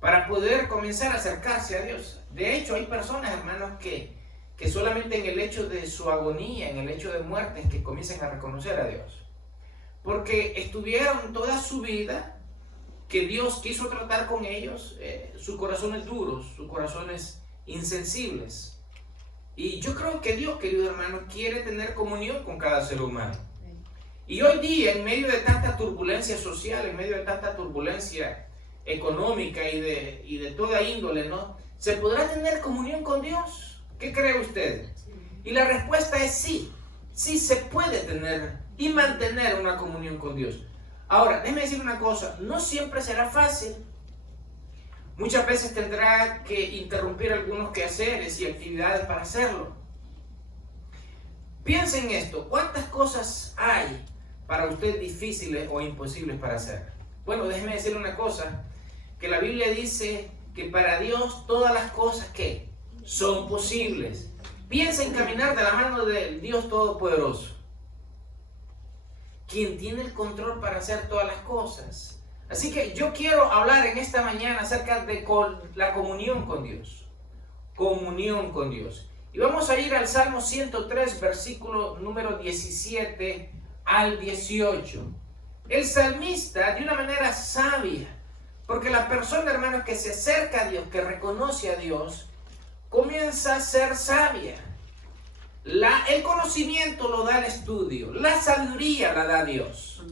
para poder comenzar a acercarse a Dios. De hecho, hay personas, hermanos, que solamente en el hecho de su agonía, en el hecho de muerte, es que comiencen a reconocer a Dios. Porque estuvieron toda su vida que Dios quiso tratar con ellos, sus corazones duros, sus corazones insensibles. Y yo creo que Dios, queridos hermanos, quiere tener comunión con cada ser humano. Y hoy día, en medio de tanta turbulencia social, en medio de tanta turbulencia económica y de toda índole, ¿no? ¿Se podrá tener comunión con Dios? ¿Qué cree usted? Y la respuesta es sí. Sí se puede tener y mantener una comunión con Dios. Ahora, déjeme decir una cosa, no siempre será fácil. Muchas veces tendrá que interrumpir algunos quehaceres y actividades para hacerlo. Piense en esto, ¿cuántas cosas hay para usted difíciles o imposibles para hacer? Bueno, déjeme decirle una cosa, que la Biblia dice que para Dios todas las cosas que son posibles. Piensa en caminar de la mano del Dios Todopoderoso, quien tiene el control para hacer todas las cosas. Así que yo quiero hablar en esta mañana acerca de la comunión con Dios. Comunión con Dios. Y vamos a ir al Salmo 103, versículo número 17 al 18. El salmista, de una manera sabia, porque la persona, hermanos, que se acerca a Dios, que reconoce a Dios, comienza a ser sabia. El conocimiento lo da el estudio, la sabiduría la da Dios.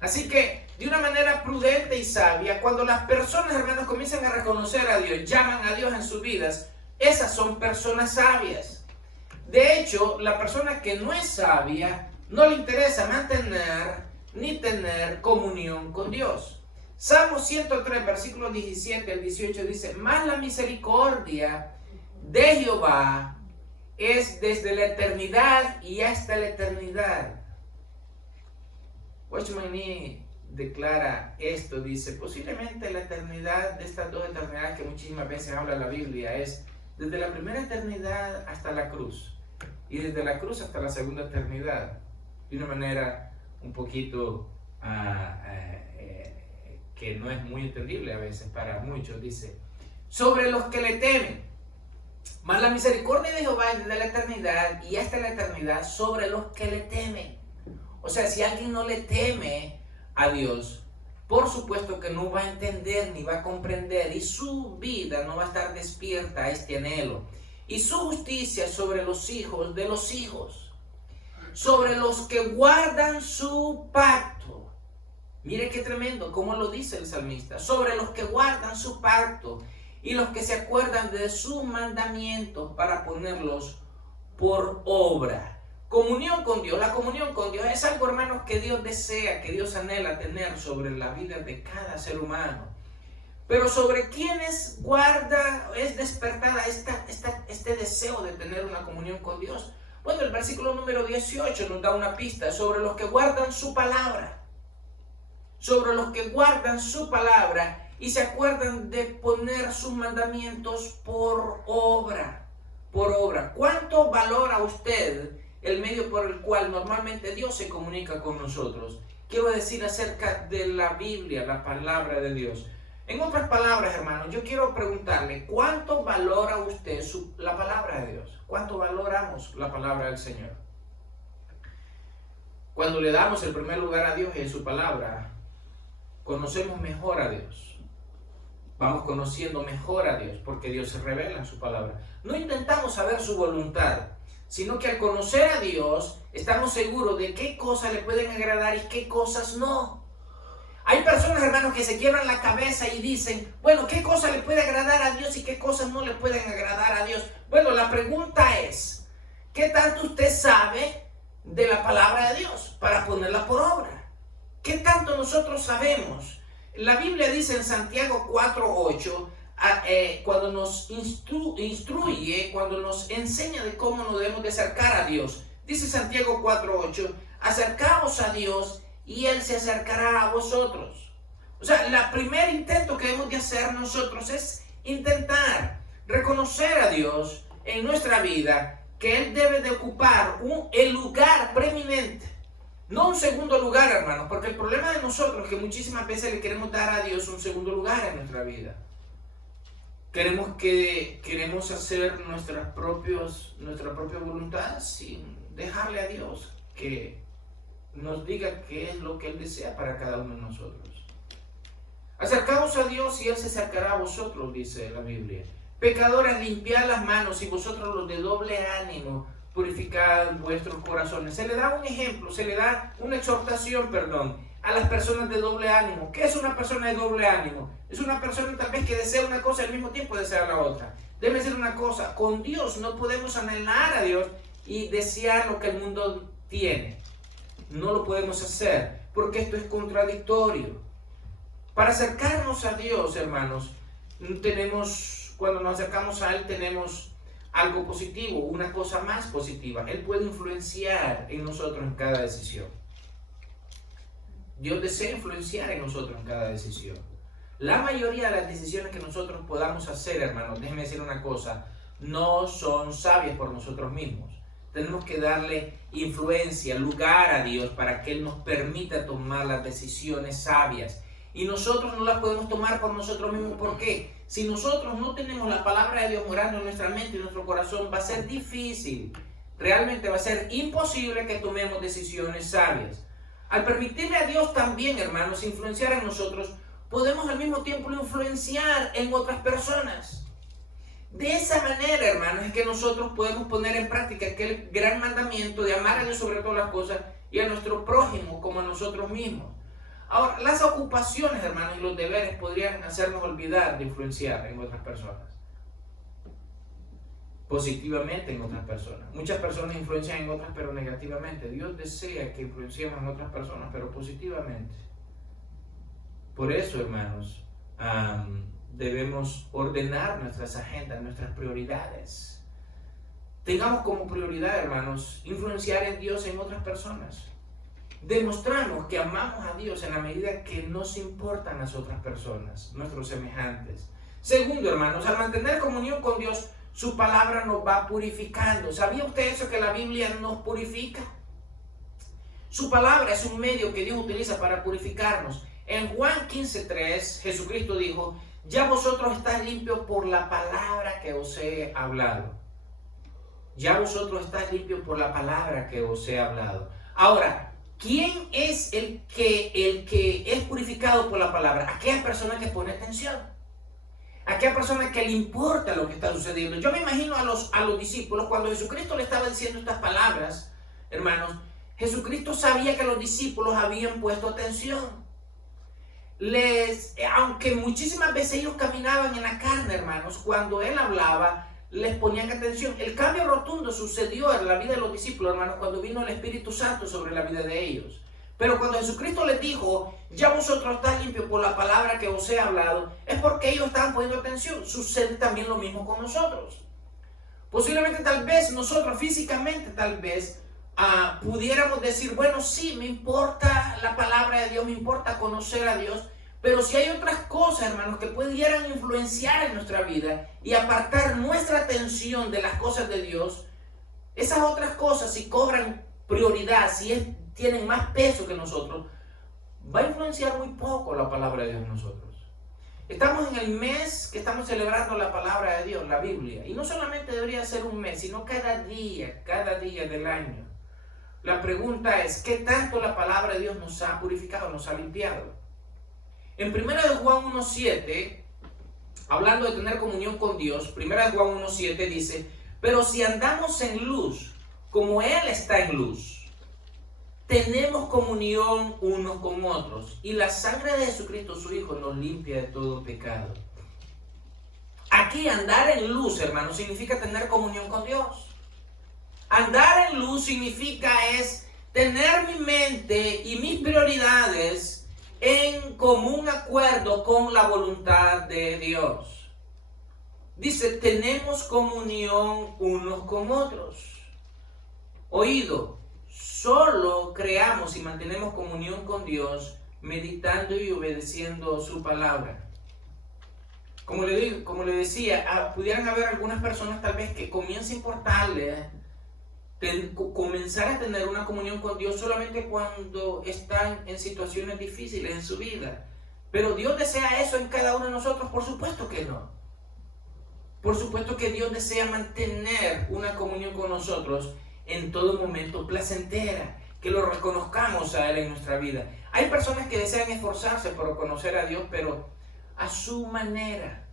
Así que, de una manera prudente y sabia, cuando las personas, hermanos, comienzan a reconocer a Dios, llaman a Dios en sus vidas, esas son personas sabias. De hecho, la persona que no es sabia, no le interesa mantener ni tener comunión con Dios. Salmo 103, versículos 17 al 18 dice: mas la misericordia de Jehová es desde la eternidad y hasta la eternidad. Watchman Nee declara esto, dice: posiblemente la eternidad de estas dos eternidades que muchísimas veces habla la Biblia es desde la primera eternidad hasta la cruz y desde la cruz hasta la segunda eternidad, de una manera un poquito que no es muy entendible a veces para muchos. Dice: sobre los que le temen, mas la misericordia de Jehová es desde la eternidad y hasta la eternidad sobre los que le temen. O sea, si alguien no le teme a Dios, por supuesto que no va a entender ni va a comprender, y su vida no va a estar despierta a este anhelo. Y su justicia sobre los hijos de los hijos, sobre los que guardan su pacto. Mire qué tremendo, cómo lo dice el salmista: sobre los que guardan su pacto y los que se acuerdan de sus mandamientos para ponerlos por obra. Comunión con Dios. La comunión con Dios es algo, hermanos, que Dios desea, que Dios anhela tener sobre la vida de cada ser humano. Pero sobre quienes guarda, es despertada este deseo de tener una comunión con Dios. Bueno, el versículo número 18 nos da una pista: sobre los que guardan su palabra. Sobre los que guardan su palabra y se acuerdan de poner sus mandamientos por obra. Por obra. ¿Cuánto valora usted el medio por el cual normalmente Dios se comunica con nosotros? Quiero decir acerca de la Biblia, la palabra de Dios. En otras palabras, hermanos, yo quiero preguntarle: ¿cuánto valora usted la palabra de Dios? ¿Cuánto valoramos la palabra del Señor? Cuando le damos el primer lugar a Dios y a su palabra, conocemos mejor a Dios. Vamos conociendo mejor a Dios porque Dios se revela en su palabra. No intentamos saber su voluntad, sino que al conocer a Dios estamos seguros de qué cosas le pueden agradar y qué cosas no. Hay personas, hermanos, que se quiebran la cabeza y dicen: bueno, ¿qué cosa le puede agradar a Dios y qué cosas no le pueden agradar a Dios? Bueno, la pregunta es: ¿qué tanto usted sabe de la palabra de Dios para ponerla por obra? ¿Qué tanto nosotros sabemos? La Biblia dice en Santiago 4:8, cuando nos instruye, cuando nos enseña de cómo nos debemos de acercar a Dios. Dice Santiago 4:8: acercaos a Dios y Él se acercará a vosotros. O sea, el primer intento que debemos de hacer nosotros es intentar reconocer a Dios en nuestra vida, que Él debe de ocupar el lugar preeminente. No un segundo lugar, hermanos, porque el problema de nosotros es que muchísimas veces le queremos dar a Dios un segundo lugar en nuestra vida. Queremos hacer nuestra propia voluntad sin dejarle a Dios que nos diga qué es lo que Él desea para cada uno de nosotros. Acercaos a Dios y Él se acercará a vosotros, dice la Biblia. Pecadores, limpiad las manos, y vosotros los de doble ánimo, purificad vuestros corazones. Se le da un ejemplo, se le da una exhortación, a las personas de doble ánimo. ¿Qué es una persona de doble ánimo? Es una persona tal vez que desea una cosa y al mismo tiempo desea la otra. Debe ser una cosa, con Dios no podemos anhelar a Dios y desear lo que el mundo tiene. No lo podemos hacer, porque esto es contradictorio. Para acercarnos a Dios, hermanos, cuando nos acercamos a Él tenemos algo positivo, una cosa más positiva. Él puede influenciar en nosotros en cada decisión. Dios desea influenciar en nosotros en cada decisión. La mayoría de las decisiones que nosotros podamos hacer, hermanos, déjenme decir una cosa, no son sabias por nosotros mismos. Tenemos que darle influencia, lugar a Dios para que Él nos permita tomar las decisiones sabias. Y nosotros no las podemos tomar por nosotros mismos. ¿Por qué? Si nosotros no tenemos la palabra de Dios morando en nuestra mente y en nuestro corazón, va a ser difícil. Realmente va a ser imposible que tomemos decisiones sabias. Al permitirle a Dios también, hermanos, influenciar en nosotros, podemos al mismo tiempo influenciar en otras personas. De esa manera, hermanos, es que nosotros podemos poner en práctica aquel gran mandamiento de amar a Dios sobre todas las cosas y a nuestro prójimo como a nosotros mismos. Ahora, las ocupaciones, hermanos, y los deberes podrían hacernos olvidar de influenciar en otras personas. Positivamente en otras personas. Muchas personas influencian en otras, pero negativamente. Dios desea que influenciemos en otras personas, pero positivamente. Por eso, hermanos, debemos ordenar nuestras agendas, nuestras prioridades. Tengamos como prioridad, hermanos, influenciar en Dios en otras personas. Demostramos que amamos a Dios en la medida que nos importan las otras personas, nuestros semejantes. Segundo, hermanos, al mantener comunión con Dios, su palabra nos va purificando. ¿Sabía usted eso, que la Biblia nos purifica? Su palabra es un medio que Dios utiliza para purificarnos. En Juan 15:3, Jesucristo dijo: ya vosotros estáis limpios por la palabra que os he hablado. Ya vosotros estáis limpios por la palabra que os he hablado. Ahora, ¿quién es el que es purificado por la palabra? Aquella persona que pone atención. Aquella persona que le importa lo que está sucediendo. Yo me imagino a los discípulos, cuando Jesucristo le estaba diciendo estas palabras, hermanos, Jesucristo sabía que los discípulos habían puesto atención. Aunque muchísimas veces ellos caminaban en la carne, hermanos, cuando Él hablaba, les ponían atención. El cambio rotundo sucedió en la vida de los discípulos, hermanos, cuando vino el Espíritu Santo sobre la vida de ellos. Pero cuando Jesucristo les dijo: ya vosotros estáis limpios por la palabra que os he hablado, es porque ellos estaban poniendo atención. Sucede también lo mismo con nosotros. Posiblemente, tal vez, nosotros físicamente, tal vez, pudiéramos decir: bueno, sí, me importa la palabra de Dios, me importa conocer a Dios. Pero si hay otras cosas, hermanos, que pudieran influenciar en nuestra vida y apartar nuestra atención de las cosas de Dios, esas otras cosas, si cobran prioridad, tienen más peso que nosotros, va a influenciar muy poco la palabra de Dios en nosotros. Estamos en el mes que estamos celebrando la palabra de Dios, la Biblia. Y no solamente debería ser un mes, sino cada día del año. La pregunta es: ¿qué tanto la palabra de Dios nos ha purificado, nos ha limpiado? En 1 Juan 1:7, hablando de tener comunión con Dios, 1 Juan 1:7 dice: pero si andamos en luz, como Él está en luz, tenemos comunión unos con otros, y la sangre de Jesucristo, su Hijo, nos limpia de todo pecado. Aquí andar en luz, hermanos, significa tener comunión con Dios. Andar en luz significa tener mi mente y mis prioridades en común acuerdo con la voluntad de Dios. Dice: tenemos comunión unos con otros. Oído, solo creamos y mantenemos comunión con Dios meditando y obedeciendo su palabra. Como le decía, pudieran haber algunas personas tal vez que comience a importarle comenzar a tener una comunión con Dios solamente cuando están en situaciones difíciles en su vida. Pero Dios desea eso en cada uno de nosotros, por supuesto que no. Por supuesto que Dios desea mantener una comunión con nosotros en todo momento placentera, que lo reconozcamos a Él en nuestra vida. Hay personas que desean esforzarse por conocer a Dios, pero a su manera.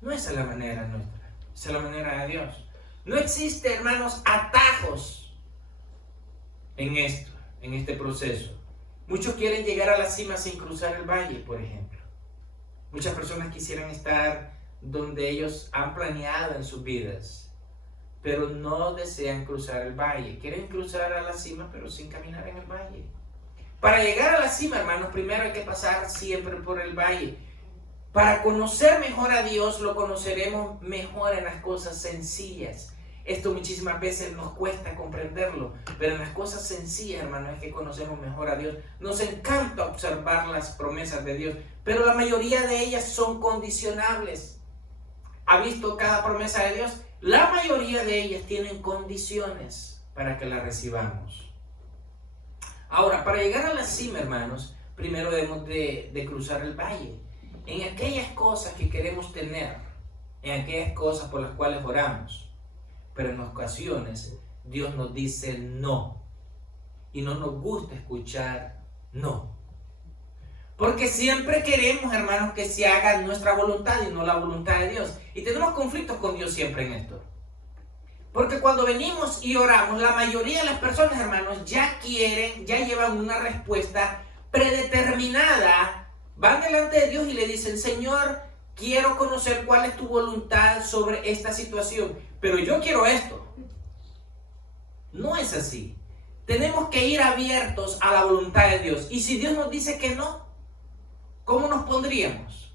No esa es la manera nuestra, esa es la manera de Dios. No existe, hermanos, atajos en esto, en este proceso. Muchos quieren llegar a la cima sin cruzar el valle, por ejemplo. Muchas personas quisieran estar donde ellos han planeado en sus vidas, pero no desean cruzar el valle. Quieren cruzar a la cima, pero sin caminar en el valle. Para llegar a la cima, hermanos, primero hay que pasar siempre por el valle. Para conocer mejor a Dios, lo conoceremos mejor en las cosas sencillas. Esto muchísimas veces nos cuesta comprenderlo, pero en las cosas sencillas, hermanos, es que conocemos mejor a Dios. Nos encanta observar las promesas de Dios, pero la mayoría de ellas son condicionables. ¿Ha visto cada promesa de Dios? La mayoría de ellas tienen condiciones para que las recibamos. Ahora, para llegar a la cima, hermanos, primero debemos de cruzar el valle. En aquellas cosas que queremos tener, en aquellas cosas por las cuales oramos. Pero en ocasiones Dios nos dice no. Y no nos gusta escuchar no. Porque siempre queremos, hermanos, que se haga nuestra voluntad y no la voluntad de Dios. Y tenemos conflictos con Dios siempre en esto. Porque cuando venimos y oramos, la mayoría de las personas, hermanos, ya llevan una respuesta predeterminada. Van delante de Dios y le dicen, Señor, quiero conocer cuál es tu voluntad sobre esta situación, pero yo quiero esto. No es así. Tenemos que ir abiertos a la voluntad de Dios. Y si Dios nos dice que no, ¿cómo nos pondríamos?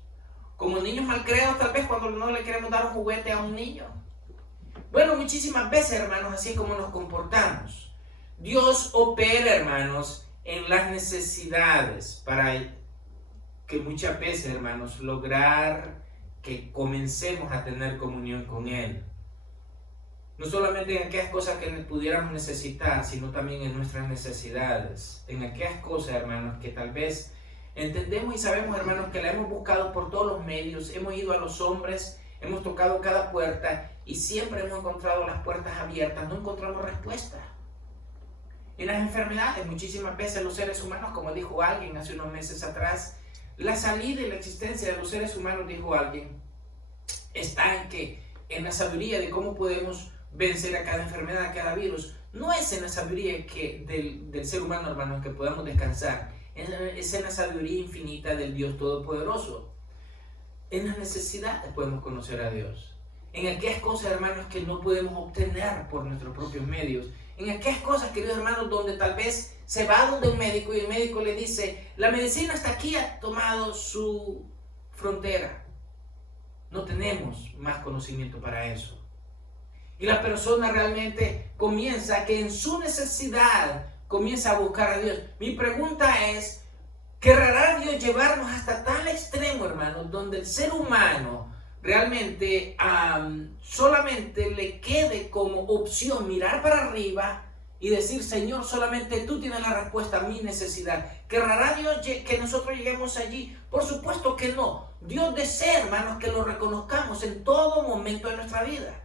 Como niños malcriados, tal vez, cuando no le queremos dar un juguete a un niño. Bueno, muchísimas veces, hermanos, así es como nos comportamos. Dios opera, hermanos, en las necesidades para que muchas veces, hermanos, lograr que comencemos a tener comunión con Él. No solamente en aquellas cosas que pudiéramos necesitar, sino también en nuestras necesidades. En aquellas cosas, hermanos, que tal vez entendemos y sabemos, hermanos, que la hemos buscado por todos los medios. Hemos ido a los hombres, hemos tocado cada puerta y siempre hemos encontrado las puertas abiertas. No encontramos respuesta. En las enfermedades, muchísimas veces los seres humanos, como dijo alguien hace unos meses atrás, la salida y la existencia de los seres humanos, dijo alguien, está en la sabiduría de cómo podemos vencer a cada enfermedad, a cada virus. No es en la sabiduría del ser humano, hermanos, que podamos descansar. Es en la sabiduría infinita del Dios Todopoderoso. En las necesidades podemos conocer a Dios. En aquellas cosas, hermanos, que no podemos obtener por nuestros propios medios. En aquellas cosas, queridos hermanos, donde tal vez se va donde un médico y el médico le dice, la medicina hasta aquí ha tomado su frontera. No tenemos más conocimiento para eso. Y la persona realmente comienza que en su necesidad comienza a buscar a Dios. Mi pregunta es, ¿querrá Dios llevarnos hasta tal extremo, hermanos, donde el ser humano realmente solamente le quede como opción mirar para arriba y decir, Señor, solamente tú tienes la respuesta a mi necesidad? ¿Querrá Dios que nosotros lleguemos allí? Por supuesto que no. Dios desea, hermanos, que lo reconozcamos en todo momento de nuestra vida.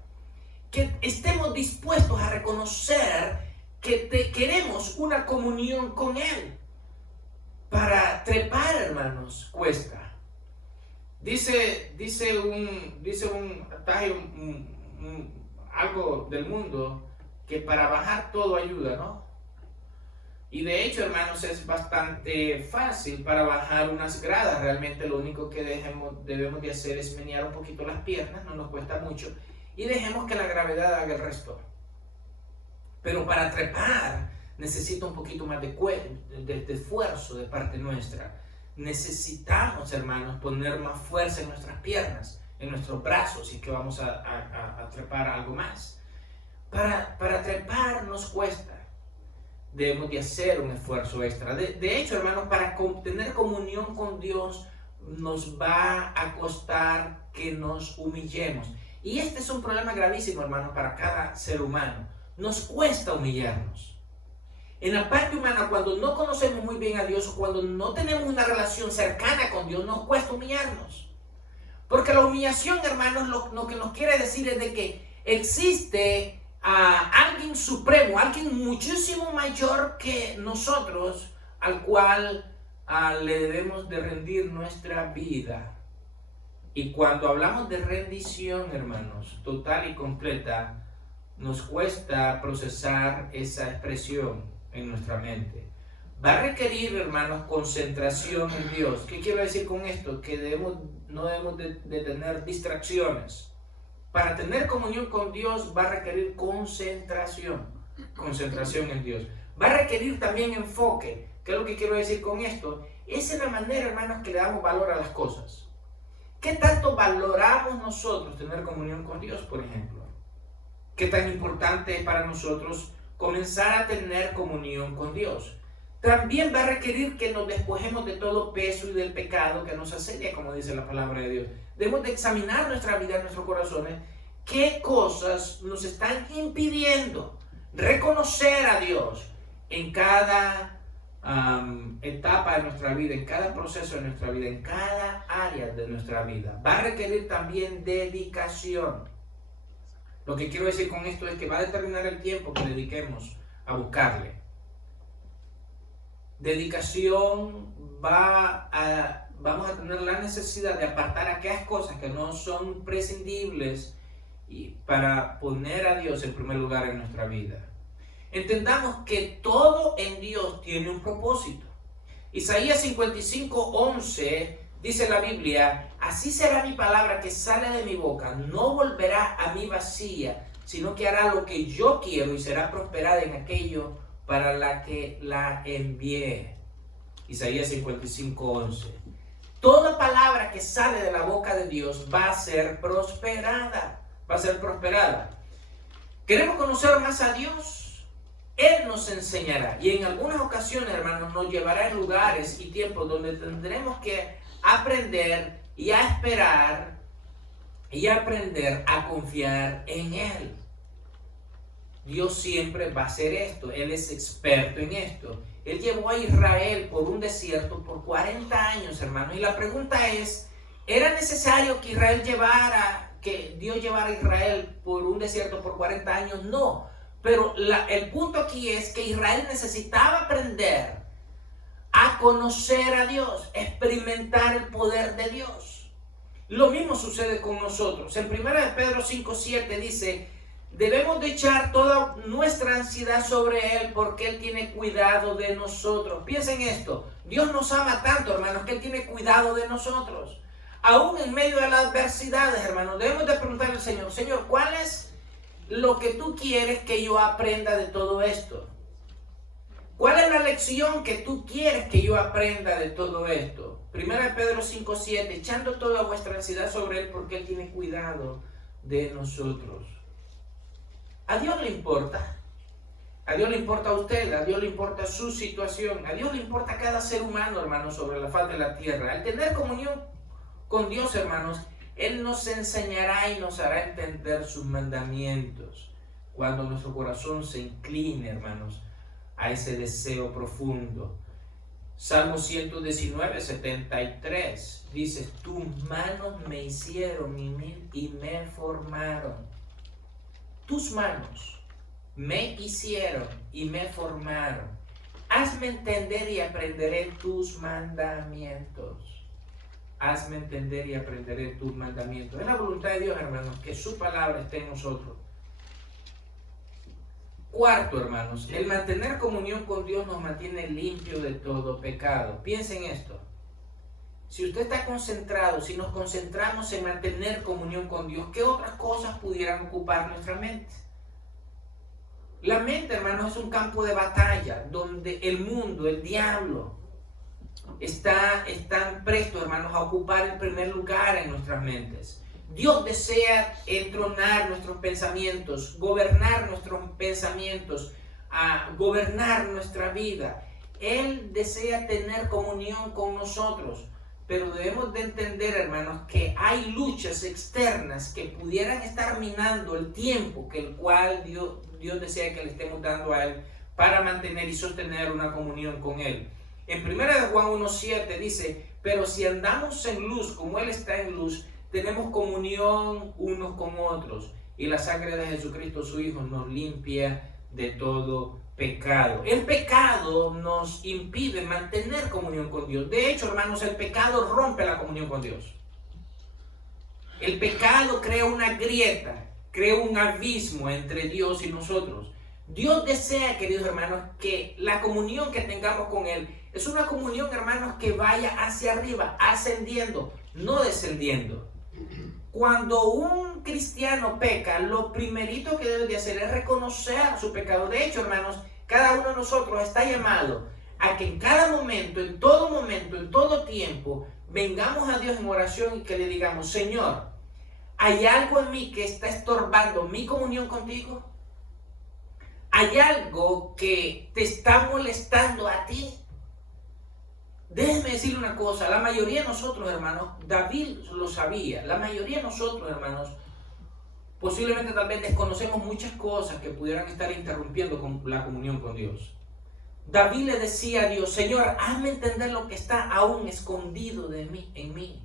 Que estemos dispuestos a reconocer que queremos una comunión con Él. Para trepar, hermanos, cuesta. Dice algo del mundo, que para bajar todo ayuda, ¿no? Y de hecho, hermanos, es bastante fácil para bajar unas gradas. Realmente lo único que debemos de hacer es menear un poquito las piernas, no nos cuesta mucho, y dejemos que la gravedad haga el resto. Pero para trepar necesita un poquito más de esfuerzo de parte nuestra. Necesitamos, hermanos, poner más fuerza en nuestras piernas, en nuestros brazos, y que vamos a trepar algo más. Para trepar nos cuesta. Debemos de hacer un esfuerzo extra. De hecho, hermanos, para tener comunión con Dios nos va a costar que nos humillemos. Y este es un problema gravísimo, hermanos, para cada ser humano. Nos cuesta humillarnos. En la parte humana, cuando no conocemos muy bien a Dios o cuando no tenemos una relación cercana con Dios, nos cuesta humillarnos. Porque la humillación, hermanos, lo que nos quiere decir es de que existe alguien supremo, alguien muchísimo mayor que nosotros, al cual le debemos de rendir nuestra vida. Y cuando hablamos de rendición, hermanos, total y completa, nos cuesta procesar esa expresión en nuestra mente. Va a requerir, hermanos, concentración en Dios. ¿Qué quiero decir con esto? Que no debemos de tener distracciones. Para tener comunión con Dios va a requerir concentración en Dios. Va a requerir también enfoque. ¿Qué es lo que quiero decir con esto? Esa es la manera, hermanos, que le damos valor a las cosas. ¿Qué tanto valoramos nosotros tener comunión con Dios, por ejemplo? ¿Qué tan importante es para nosotros comenzar a tener comunión con Dios? También va a requerir que nos despojemos de todo peso y del pecado que nos asedia, como dice la palabra de Dios. Debemos de examinar nuestra vida, nuestros corazones, qué cosas nos están impidiendo reconocer a Dios en cada etapa de nuestra vida, en cada proceso de nuestra vida, en cada área de nuestra vida. Va a requerir también dedicación. Lo que quiero decir con esto es que va a determinar el tiempo que dediquemos a buscarle. Dedicación vamos a tener la necesidad de apartar aquellas cosas que no son prescindibles y para poner a Dios en primer lugar en nuestra vida. Entendamos que todo en Dios tiene un propósito. Isaías 55:11 dice la Biblia: así será mi palabra que sale de mi boca, no volverá a mí vacía, sino que hará lo que yo quiero y será prosperada en aquello para la que la envié. Isaías 55:11. Toda palabra que sale de la boca de Dios va a ser prosperada. Va a ser prosperada. ¿Queremos conocer más a Dios? Él nos enseñará. Y en algunas ocasiones, hermanos, nos llevará en lugares y tiempos donde tendremos que aprender y a esperar y aprender a confiar en Él. Dios siempre va a hacer esto. Él es experto en esto. Él llevó a Israel por un desierto por 40 años, hermanos. Y la pregunta es, ¿era necesario que Dios llevara a Israel por un desierto por 40 años? No. Pero el punto aquí es que Israel necesitaba aprender a conocer a Dios, experimentar el poder de Dios. Lo mismo sucede con nosotros. En 1 Pedro 5:7 dice: debemos de echar toda nuestra ansiedad sobre Él porque Él tiene cuidado de nosotros. Piensen esto, Dios nos ama tanto, hermanos, que Él tiene cuidado de nosotros. Aún en medio de las adversidades, hermanos, debemos de preguntarle al Señor: Señor, ¿cuál es lo que tú quieres que yo aprenda de todo esto? ¿Cuál es la lección que tú quieres que yo aprenda de todo esto? 1 Pedro 5:7, echando toda vuestra ansiedad sobre Él porque Él tiene cuidado de nosotros. A Dios le importa. A Dios le importa a usted, a Dios le importa su situación, a Dios le importa a cada ser humano, hermanos, sobre la faz de la tierra. Al tener comunión con Dios, hermanos, Él nos enseñará y nos hará entender sus mandamientos. Cuando nuestro corazón se incline, hermanos, a ese deseo profundo. Salmo 119:73 dice: tus manos me hicieron y me formaron. Tus manos me hicieron y me formaron. Hazme entender y aprenderé tus mandamientos. Hazme entender y aprenderé tus mandamientos. Es la voluntad de Dios, hermanos, que su palabra esté en nosotros. Cuarto, hermanos, el mantener comunión con Dios nos mantiene limpio de todo pecado. Piensen esto. Si usted está concentrado, si nos concentramos en mantener comunión con Dios, ¿qué otras cosas pudieran ocupar nuestra mente? La mente, hermanos, es un campo de batalla donde el mundo, el diablo, están prestos, hermanos, a ocupar el primer lugar en nuestras mentes. Dios desea entronar nuestros pensamientos, gobernar nuestros pensamientos, gobernar nuestra vida. Él desea tener comunión con nosotros, pero debemos de entender, hermanos, que hay luchas externas que pudieran estar minando el tiempo que el cual Dios desea que le estemos dando a Él para mantener y sostener una comunión con Él. En 1 Juan 1:7 dice: pero si andamos en luz como Él está en luz, tenemos comunión unos con otros y la sangre de Jesucristo, su Hijo, nos limpia de todo pecado. El pecado nos impide mantener comunión con Dios. De hecho, hermanos, el pecado rompe la comunión con Dios. El pecado crea una grieta, crea un abismo entre Dios y nosotros. Dios desea, queridos hermanos, que la comunión que tengamos con Él es una comunión, hermanos, que vaya hacia arriba, ascendiendo, no descendiendo. Cuando un cristiano peca, lo primerito que debe de hacer es reconocer su pecado. De hecho, hermanos, cada uno de nosotros está llamado a que en cada momento, en todo tiempo, vengamos a Dios en oración y que le digamos: Señor, ¿hay algo en mí que está estorbando mi comunión contigo? ¿Hay algo que te está molestando a ti? Déjeme decirle una cosa, la mayoría de nosotros, hermanos, David lo sabía, la mayoría de nosotros, hermanos, posiblemente tal vez desconocemos muchas cosas que pudieran estar interrumpiendo con la comunión con Dios. David le decía a Dios: Señor, hazme entender lo que está aún escondido en mí.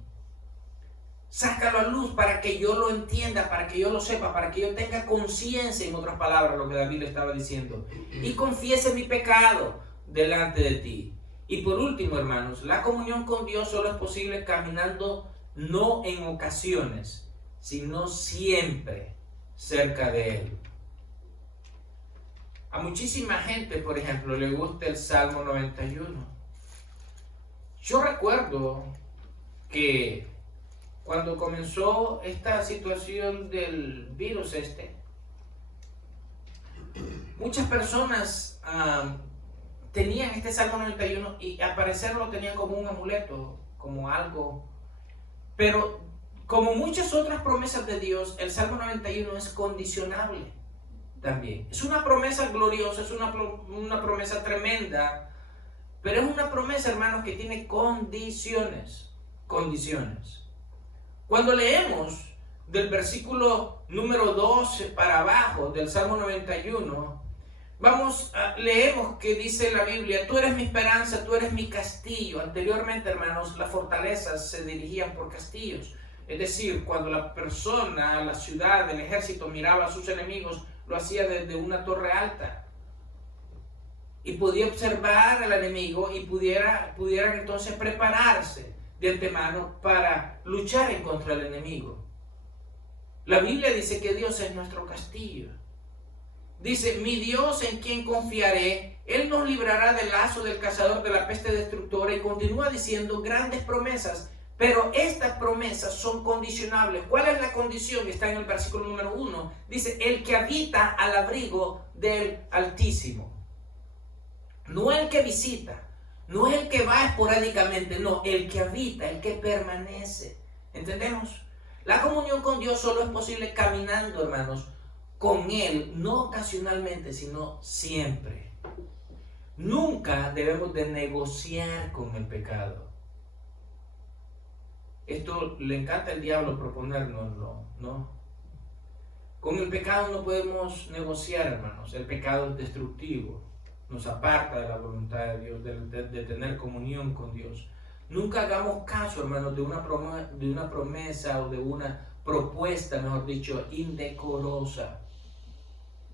Sácalo a luz para que yo lo entienda, para que yo lo sepa, para que yo tenga conciencia, en otras palabras, lo que David le estaba diciendo. Y confiese mi pecado delante de ti. Y por último, hermanos, la comunión con Dios solo es posible caminando no en ocasiones, sino siempre cerca de Él. A muchísima gente, por ejemplo, le gusta el Salmo 91. Yo recuerdo que cuando comenzó esta situación del virus muchas personas tenían este Salmo 91 y al parecer lo tenían como un amuleto, como algo. Pero como muchas otras promesas de Dios, el Salmo 91 es condicionable también. Es una promesa gloriosa, es una promesa tremenda, pero es una promesa, hermanos, que tiene condiciones. Cuando leemos del versículo número 12 para abajo del Salmo 91, leemos que dice la Biblia: tú eres mi esperanza, tú eres mi castillo. Anteriormente, hermanos, las fortalezas se dirigían por castillos. Es decir, cuando la persona, la ciudad, el ejército miraba a sus enemigos, lo hacía desde una torre alta. Y podía observar al enemigo y pudieran entonces prepararse de antemano para luchar en contra del enemigo. La Biblia dice que Dios es nuestro castillo. Dice: mi Dios en quien confiaré, Él nos librará del lazo del cazador, de la peste destructora. Y continúa diciendo grandes promesas, pero estas promesas son condicionables. ¿Cuál es la condición? Está en el versículo número 1. Dice: el que habita al abrigo del Altísimo. No el que visita, no es el que va esporádicamente, no, el que habita, el que permanece. ¿Entendemos? La comunión con Dios solo es posible caminando, hermanos, con Él, no ocasionalmente, sino siempre. Nunca debemos de negociar con el pecado. Esto le encanta al diablo proponérnoslo, ¿no? Con el pecado no podemos negociar, hermanos. El pecado es destructivo. Nos aparta de la voluntad de Dios, de tener comunión con Dios. Nunca hagamos caso, hermanos, de una promesa o de una propuesta, mejor dicho, indecorosa.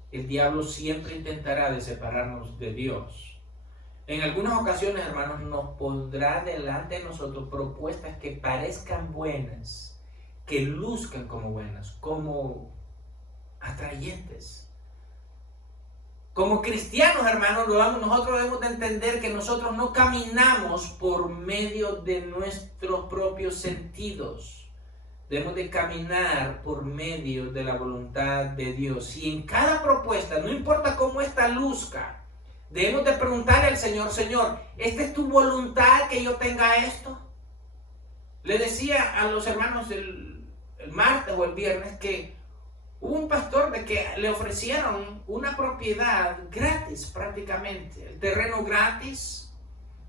El diablo siempre intentará de separarnos de Dios. En algunas ocasiones, hermanos, nos pondrá delante de nosotros propuestas que parezcan buenas, que luzcan como buenas, como atrayentes. Como cristianos, hermanos, nosotros debemos de entender que nosotros no caminamos por medio de nuestros propios sentidos. Debemos de caminar por medio de la voluntad de Dios. Y en cada propuesta, no importa cómo esta luzca, debemos de preguntarle al Señor: Señor, ¿esta es tu voluntad que yo tenga esto? Le decía a los hermanos el martes o el viernes que hubo un pastor de que le ofrecieron una propiedad gratis prácticamente, el terreno gratis,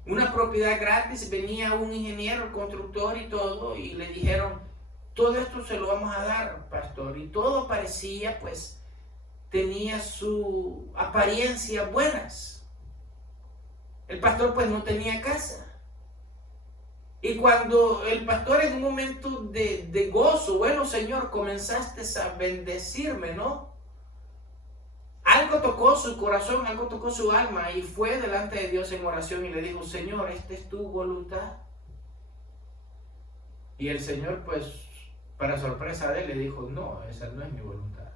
una propiedad gratis. Venía un ingeniero, el constructor y todo, y le dijeron: todo esto se lo vamos a dar, pastor. Y todo parecía, pues, tenía su apariencia buenas. El pastor pues no tenía casa. Y cuando el pastor en un momento de gozo, bueno Señor, comenzaste a bendecirme, ¿no? Algo tocó su corazón, algo tocó su alma y fue delante de Dios en oración y le dijo, Señor, ¿esta es tu voluntad? Y el Señor, pues, para sorpresa de él, le dijo, no, esa no es mi voluntad.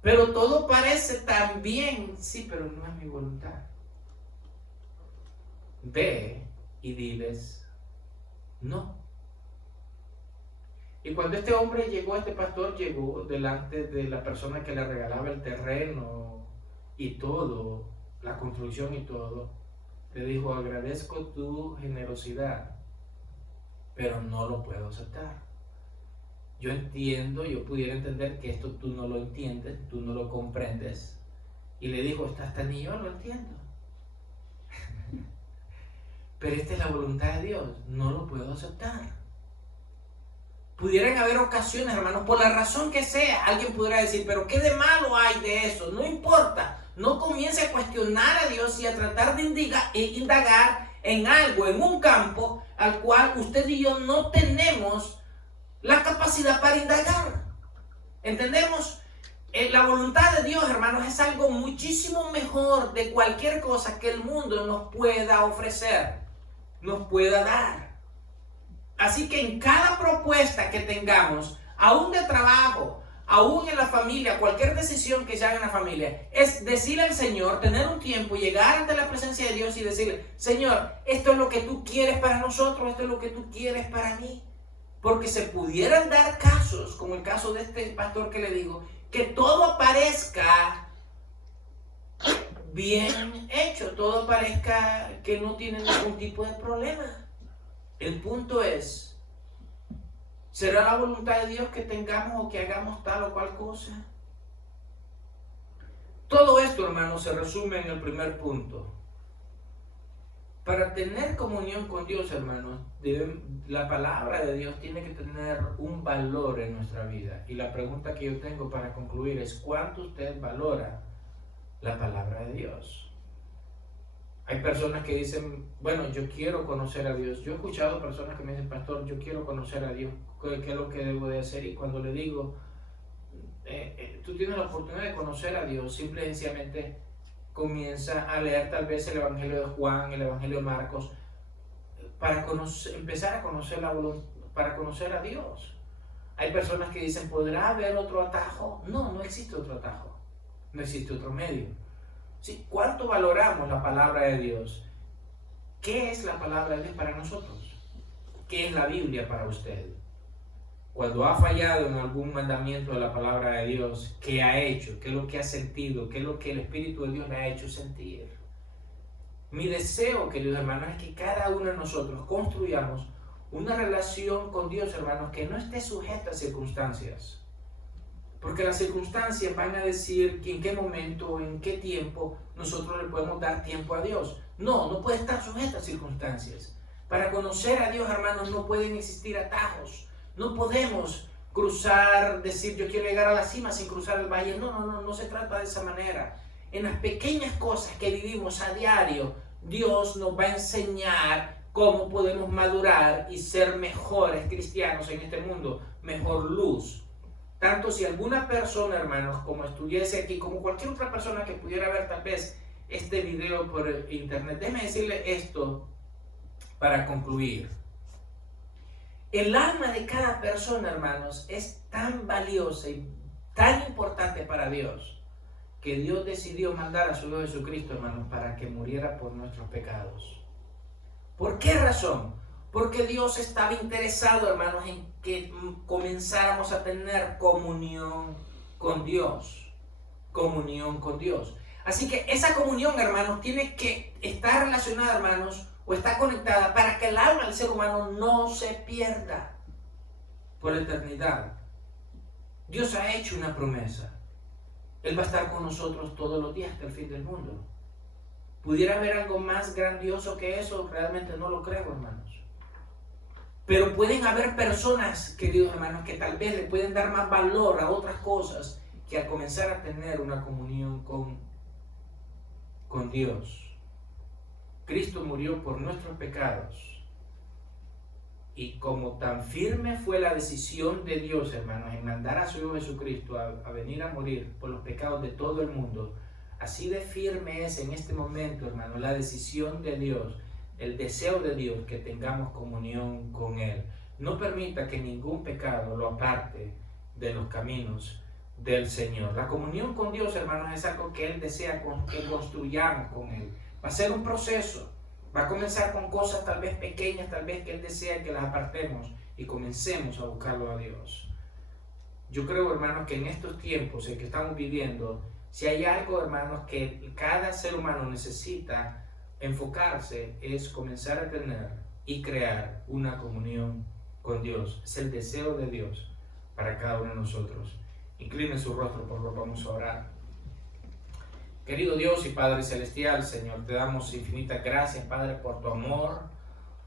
Pero todo parece tan bien, sí, pero no es mi voluntad. Ve y diles, no. Y cuando este hombre llegó, este pastor llegó delante de la persona que le regalaba el terreno y todo, la construcción y todo, le dijo, agradezco tu generosidad, pero no lo puedo aceptar. Yo entiendo, yo pudiera entender que esto tú no lo entiendes, tú no lo comprendes. Y le dijo, hasta ni yo lo entiendo. Pero esta es la voluntad de Dios, no lo puedo aceptar. Pudieran haber ocasiones, hermanos, por la razón que sea, alguien pudiera decir, pero ¿qué de malo hay de eso? No importa, no comience a cuestionar a Dios y a tratar de indagar en algo, en un campo al cual usted y yo no tenemos la capacidad para indagar. ¿Entendemos? La voluntad de Dios, hermanos, es algo muchísimo mejor de cualquier cosa que el mundo nos pueda ofrecer, nos pueda dar. Así que en cada propuesta que tengamos, aún de trabajo, aún en la familia, cualquier decisión que se haga en la familia, es decirle al Señor, tener un tiempo, llegar ante la presencia de Dios y decirle, Señor, esto es lo que tú quieres para nosotros, esto es lo que tú quieres para mí. Porque se pudieran dar casos, como el caso de este pastor que le digo, que todo parezca bien hecho, todo parezca que no tiene ningún tipo de problema. El punto es, ¿será la voluntad de Dios que tengamos o que hagamos tal o cual cosa? Todo esto, hermanos, se resume en el primer punto. Para tener comunión con Dios, hermanos, la palabra de Dios tiene que tener un valor en nuestra vida. Y la pregunta que yo tengo para concluir es, ¿cuánto usted valora la palabra de Dios? Hay personas que dicen, bueno, yo quiero conocer a Dios. Yo he escuchado personas que me dicen, pastor, yo quiero conocer a Dios. ¿Qué es lo que debo de hacer? Y cuando le digo, tú tienes la oportunidad de conocer a Dios, simple y sencillamente comienza a leer tal vez el Evangelio de Juan, el Evangelio de Marcos, para empezar a conocer para conocer a Dios. Hay personas que dicen, ¿podrá haber otro atajo? No, no existe otro atajo. No existe otro medio. ¿Sí? ¿Cuánto valoramos la palabra de Dios? ¿Qué es la palabra de Dios para nosotros? ¿Qué es la Biblia para usted? Cuando ha fallado en algún mandamiento de la palabra de Dios, ¿qué ha hecho? ¿Qué es lo que ha sentido? ¿Qué es lo que el Espíritu de Dios le ha hecho sentir? Mi deseo, queridos hermanos, es que cada uno de nosotros construyamos una relación con Dios, hermanos, que no esté sujeta a circunstancias. Porque las circunstancias van a decir que en qué momento, en qué tiempo nosotros le podemos dar tiempo a Dios. No, no puede estar sujeta a circunstancias. Para conocer a Dios, hermanos, no pueden existir atajos. No podemos cruzar, decir yo quiero llegar a la cima sin cruzar el valle. No se trata de esa manera. En las pequeñas cosas que vivimos a diario, Dios nos va a enseñar cómo podemos madurar y ser mejores cristianos en este mundo, mejor luz. Tanto si alguna persona, hermanos, como estuviese aquí, como cualquier otra persona que pudiera ver tal vez este video por internet, déjeme decirle esto para concluir. El alma de cada persona, hermanos, es tan valiosa y tan importante para Dios, que Dios decidió mandar a su Hijo Jesucristo, hermanos, para que muriera por nuestros pecados. ¿Por qué razón? Porque Dios estaba interesado, hermanos, en que comenzáramos a tener comunión con Dios. Comunión con Dios. Así que esa comunión, hermanos, tiene que estar relacionada, hermanos, o está conectada para que el alma del ser humano no se pierda por la eternidad. Dios ha hecho una promesa. Él va a estar con nosotros todos los días hasta el fin del mundo. ¿Pudiera haber algo más grandioso que eso? Realmente no lo creo, hermanos. Pero pueden haber personas, queridos hermanos, que tal vez le pueden dar más valor a otras cosas que al comenzar a tener una comunión con Dios. Cristo murió por nuestros pecados Y como tan firme fue la decisión de Dios, hermanos, en mandar a su Hijo Jesucristo a venir a morir por los pecados de todo el mundo, así de firme es en este momento, hermanos, la decisión de Dios, el deseo de Dios que tengamos comunión con Él. No permita que ningún pecado lo aparte de los caminos del Señor. La comunión con Dios, hermanos, es algo que Él desea que construyamos con Él. Va a ser un proceso. Va a comenzar con cosas tal vez pequeñas, tal vez que Él desea que las apartemos y comencemos a buscarlo a Dios. Yo creo, hermanos, que en estos tiempos en que estamos viviendo, si hay algo, hermanos, que cada ser humano necesita enfocarse, es comenzar a tener y crear una comunión con Dios. Es el deseo de Dios para cada uno de nosotros. Incline su rostro, por favor, vamos a orar. Querido Dios y Padre Celestial, Señor, te damos infinitas gracias, Padre, por tu amor,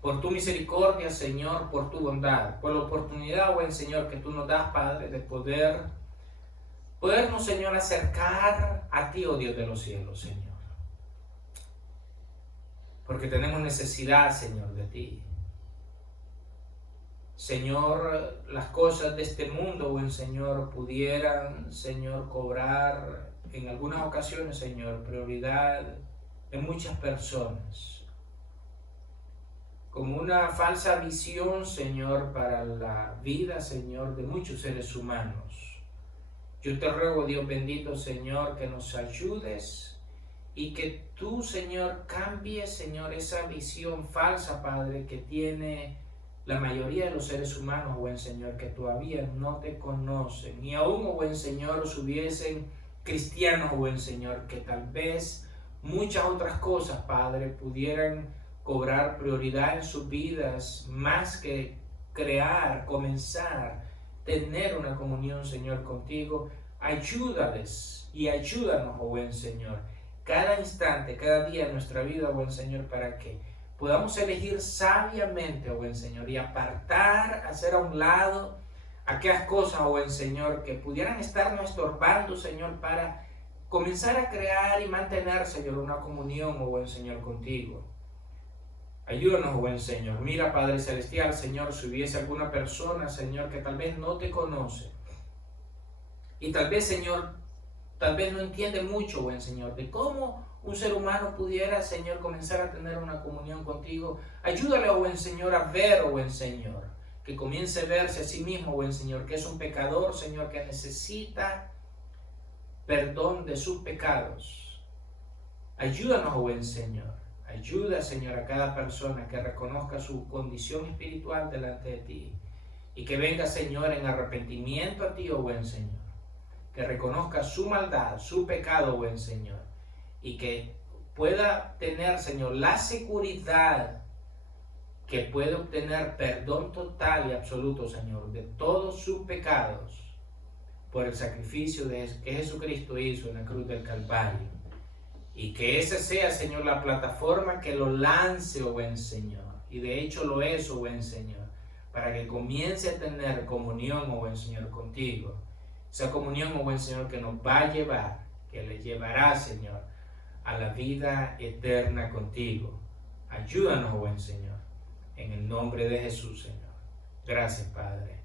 por tu misericordia, Señor, por tu bondad, por la oportunidad, buen Señor, que tú nos das, Padre, de podernos, Señor, acercar a ti, oh Dios de los cielos, Señor. Porque tenemos necesidad, Señor, de ti. Señor, las cosas de este mundo, buen Señor, pudieran, Señor, cobrar en algunas ocasiones, Señor, prioridad en muchas personas, como una falsa visión, Señor, para la vida, Señor, de muchos seres humanos. Yo te ruego, Dios bendito, Señor, que nos ayudes y que tú, Señor, cambies, Señor, esa visión falsa, Padre, que tiene la mayoría de los seres humanos, buen Señor, que todavía no te conocen, ni aún, oh buen Señor, os hubiesen cristianos, buen Señor, que tal vez muchas otras cosas, Padre, pudieran cobrar prioridad en sus vidas, más que comenzar, tener una comunión, Señor, contigo. Ayúdales y ayúdanos, oh buen Señor, cada instante, cada día de nuestra vida, oh buen Señor, para que podamos elegir sabiamente, oh buen Señor, y apartar, hacer a un lado aquellas cosas, oh buen Señor, que pudieran estarnos estorbando, Señor, para comenzar a crear y mantener, Señor, una comunión, oh buen Señor, contigo. Ayúdanos, oh buen Señor. Mira, Padre Celestial, Señor, si hubiese alguna persona, Señor, que tal vez no te conoce y tal vez, Señor, tal vez no entiende mucho, buen Señor, de cómo un ser humano pudiera, Señor, comenzar a tener una comunión contigo. Ayúdale, oh buen Señor, a ver, oh buen Señor, que comience a verse a sí mismo, buen Señor, que es un pecador, Señor, que necesita perdón de sus pecados. Ayúdanos, oh buen Señor. Ayuda, Señor, a cada persona que reconozca su condición espiritual delante de ti y que venga, Señor, en arrepentimiento a ti, oh buen Señor. Que reconozca su maldad, su pecado, buen Señor, y que pueda tener, Señor, la seguridad que puede obtener perdón total y absoluto, Señor, de todos sus pecados por el sacrificio que Jesucristo hizo en la cruz del Calvario. Y que esa sea, Señor, la plataforma que lo lance, oh buen Señor. Y de hecho lo es, oh buen Señor, para que comience a tener comunión, oh buen Señor, contigo. Esa comunión, oh buen Señor, que nos va a llevar, que le llevará, Señor, a la vida eterna contigo. Ayúdanos, oh buen Señor. En el nombre de Jesús, Señor. Gracias, Padre.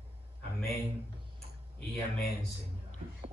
Amén y amén, Señor.